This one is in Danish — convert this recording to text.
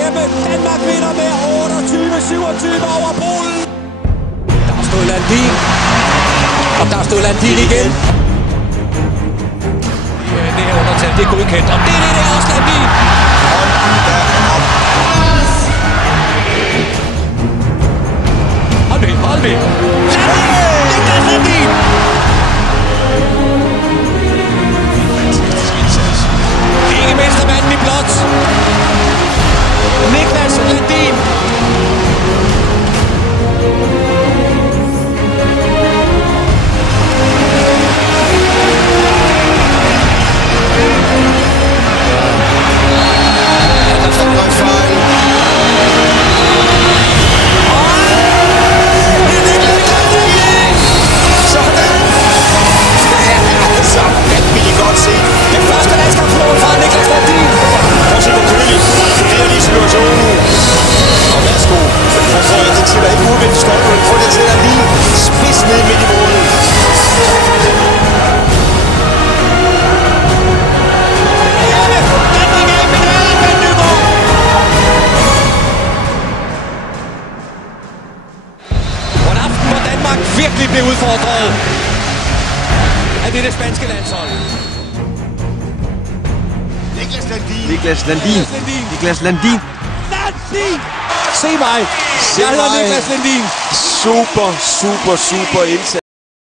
hjemme. Danmark vinder med 28-27 over Polen. Der har stået Landin. Og der har stået Landin igen. Det her undertal, det er godkendt. Og det er også Landin. Hold med, hold med. Landin! Niklas Landin! Ikke mindst manden i blåt. Niklas Landin. Virkelig blev udfordret af det spanske landshold. Niklas Landin. Niklas Landin. Niklas Landin. Landin! Se mig! Jeg hedder Niklas Landin. Super indsats.